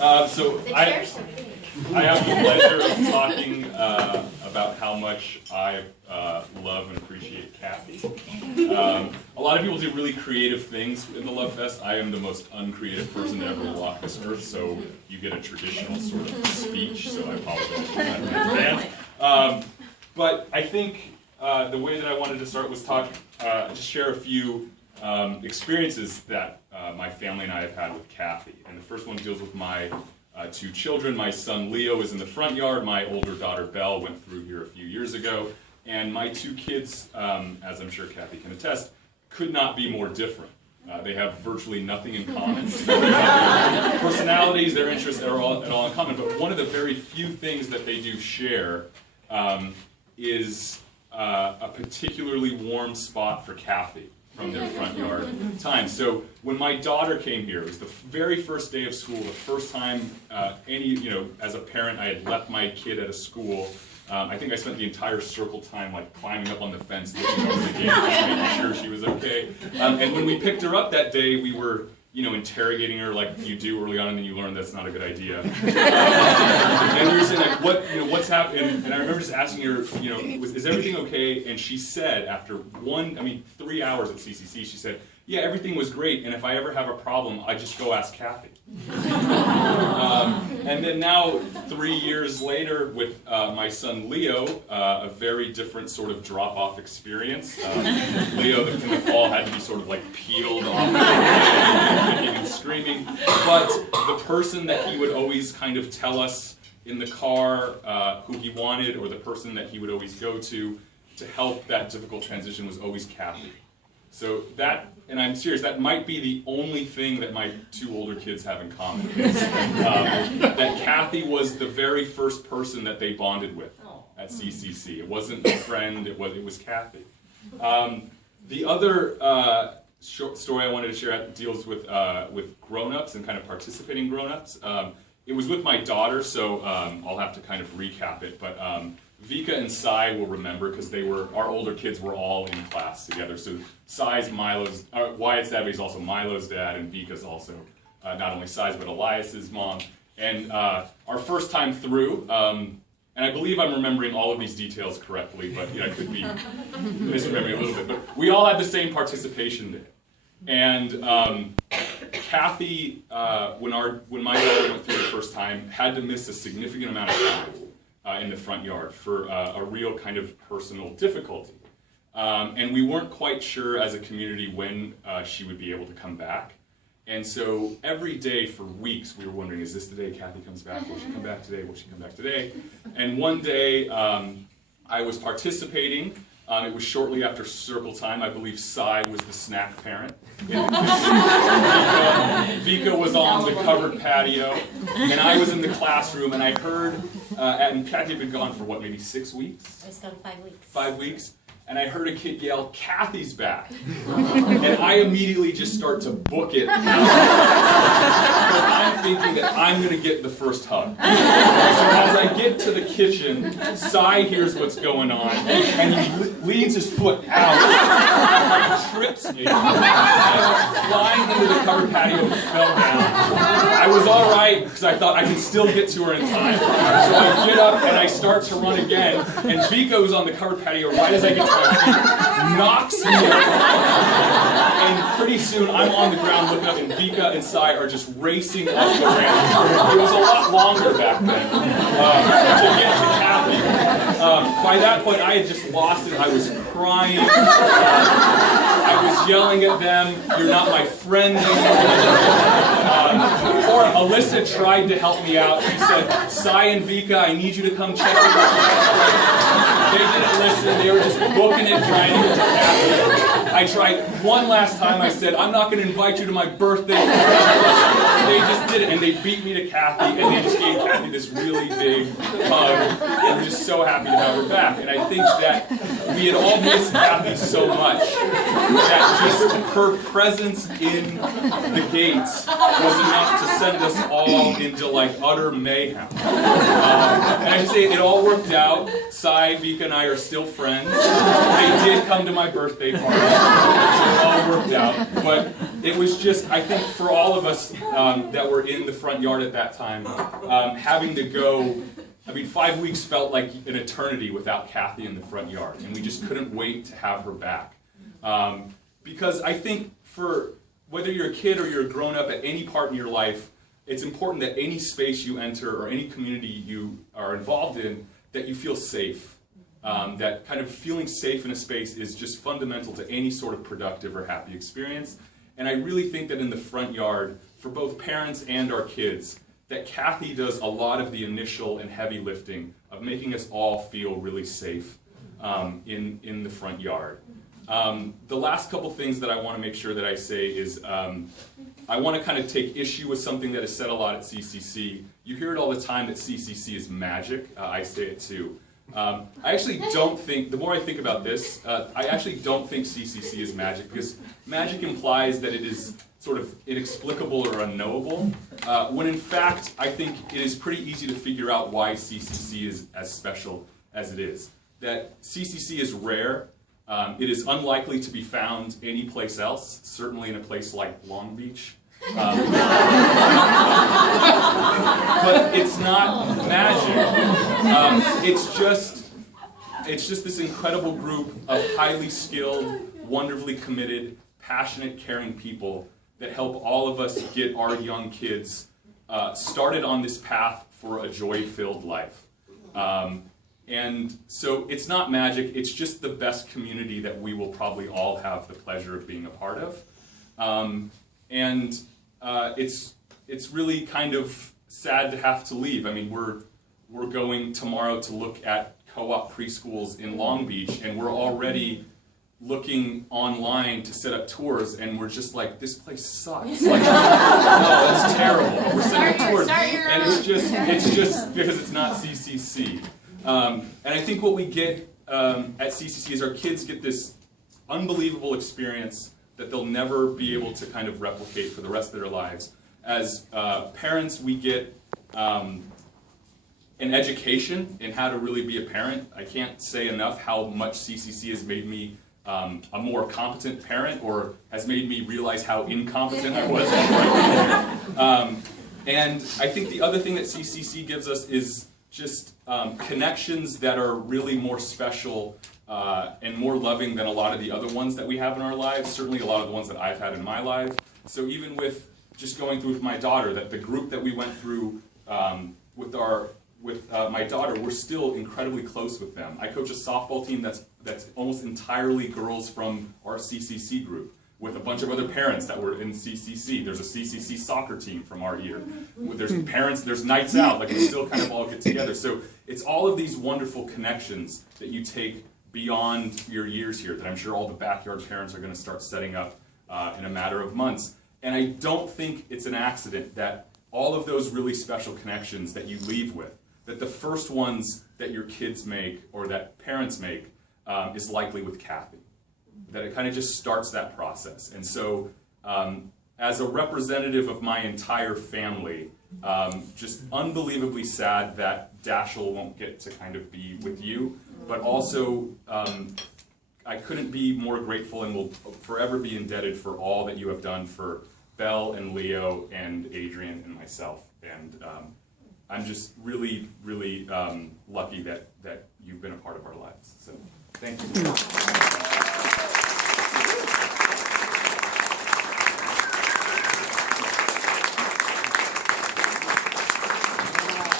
So I have the pleasure of talking about how much I love and appreciate Kathy. A lot of people do really creative things in the Lovefest. I am the most uncreative person to ever walk this earth, so you get a traditional sort of speech, so I apologize for that in advance. But I think the way that I wanted to start was just share a few experiences that my family and I have had with Kathy. And the first one deals with my two children. My son Leo is in the front yard. My older daughter Belle went through here a few years ago. And my two kids, as I'm sure Kathy can attest, could not be more different. They have virtually nothing in common. Their personalities, their interests are all in common. But one of the very few things that they do share is a particularly warm spot for Kathy from their front yard time. So when my daughter came here, it was the very first day of school, the first time as a parent, I had left my kid at a school. I think I spent the entire circle time like climbing up on the fence, looking over the gate, just making sure she was okay. And when we picked her up that day, we were interrogating her like you do early on, and then you learn that's not a good idea. And we were saying like, what's happening? And I remember just asking her, is everything okay? And she said, after 3 hours at CCC, she said, yeah, everything was great, and if I ever have a problem, I just go ask Kathy. And then now, 3 years later, with my son Leo, a very different sort of drop-off experience. Leo in the fall had to be sort of like peeled off, kicking and screaming. But the person that he would always kind of tell us in the car who he wanted, or the person that he would always go to help that difficult transition, was always Kathy. So that, and I'm serious, that might be the only thing that my two older kids have in common. That Kathy was the very first person that they bonded with at CCC. It wasn't a friend, it was Kathy. The other short story I wanted to share deals with grown-ups and kind of participating grown-ups. It was with my daughter, so I'll have to kind of recap it, but Vika and Sai will remember because our older kids were all in class together. So Sai's Wyatt's dad, but he's also Milo's dad, and Vika's also not only Sai's but Elias's mom. And our first time through, and I believe I'm remembering all of these details correctly, but I could be misremembering a little bit. But we all had the same participation day. And Kathy, when my daughter went through the first time, had to miss a significant amount of time in the front yard for a real kind of personal difficulty. And we weren't quite sure as a community when she would be able to come back. And so every day for weeks we were wondering, is this the day Kathy comes back? Will she come back today? Will she come back today? And one day I was participating. It was shortly after circle time. I believe Sai was the snack parent. Vika was on the covered patio, and I was in the classroom, and I heard, and Kathy had been gone for maybe 6 weeks? I was gone 5 weeks. 5 weeks. And I heard a kid yell, "Kathy's back." And I immediately just start to book it. Because I'm thinking that I'm going to get the first hug. So as I get to the kitchen, Sai hears what's going on, and he leans his foot out, trips me, and I went flying into the covered patio and fell down. I was all right, because I thought I can still get to her in time. So I get up and I start to run again, and Vika was on the covered patio right as I get to knocks me over. And pretty soon I'm on the ground looking up, and Vika and Sai are just racing up the ramp. It was a lot longer back then to get to Kathy. By that point I had just lost it. I was crying. I was yelling at them, "You're not my friend anymore." Or Alyssa tried to help me out. She said, "Sai and Vika, I need you to come check it out." They didn't listen. They were just booking it, trying to get to Kathy. I tried one last time. I said, "I'm not going to invite you to my birthday." They just did it, and they beat me to Kathy, and they just gave Kathy this really big hug. And we're just so happy to have her back. And I think that we had all missed Kathy so much that just her presence in the gates was enough to send us all into like utter mayhem. And I should say it all worked out. Sai, Vika, and I are still friends. They did come to my birthday party, so it all worked out. But it was just, I think, for all of us that were in the front yard at that time, having to go. I mean, 5 weeks felt like an eternity without Kathy in the front yard, and we just couldn't wait to have her back. Because I think for whether you're a kid or you're a grown-up at any part in your life, it's important that any space you enter or any community you are involved in, that you feel safe. That kind of feeling safe in a space is just fundamental to any sort of productive or happy experience. And I really think that in the front yard, for both parents and our kids, that Kathy does a lot of the initial and heavy lifting of making us all feel really safe in the front yard. The last couple things that I want to make sure that I say is I want to kind of take issue with something that is said a lot at CCC. You hear it all the time that CCC is magic. I say it too. I actually don't think, the more I think about this, I actually don't think CCC is magic, because magic implies that it is sort of inexplicable or unknowable, when in fact I think it is pretty easy to figure out why CCC is as special as it is. That CCC is rare, it is unlikely to be found anyplace else, certainly in a place like Long Beach. But it's not magic. It's just this incredible group of highly skilled, wonderfully committed, passionate, caring people that help all of us get our young kids started on this path for a joy-filled life. And so it's not magic, it's just the best community that we will probably all have the pleasure of being a part of. It's really kind of sad to have to leave. I mean, we're going tomorrow to look at co-op preschools in Long Beach, and we're already looking online to set up tours, and we're just like, this place sucks. Like, no, that's terrible. We're setting up tours, and it's just because it's not CCC. And I think what we get at CCC is our kids get this unbelievable experience that they'll never be able to kind of replicate for the rest of their lives. As parents, we get an education in how to really be a parent. I can't say enough how much CCC has made me a more competent parent, or has made me realize how incompetent I was. And I think the other thing that CCC gives us is just connections that are really more special and more loving than a lot of the other ones that we have in our lives, certainly a lot of the ones that I've had in my life. So even with just going through with my daughter, that the group that we went through with my daughter, we're still incredibly close with them. I coach a softball team that's almost entirely girls from our CCC group, with a bunch of other parents that were in CCC. There's a CCC soccer team from our year. There's parents, there's nights out, like we still kind of all get together. So it's all of these wonderful connections that you take beyond your years here, that I'm sure all the backyard parents are going to start setting up in a matter of months. And I don't think it's an accident that all of those really special connections that you leave with, that the first ones that your kids make or that parents make is likely with Kathy. That it kind of just starts that process. And so as a representative of my entire family, just unbelievably sad that Dashiell won't get to kind of be with you, but also I couldn't be more grateful and will forever be indebted for all that you have done for Belle and Leo and Adrian and myself. And I'm just really, really lucky that you've been a part of our lives. So thank you.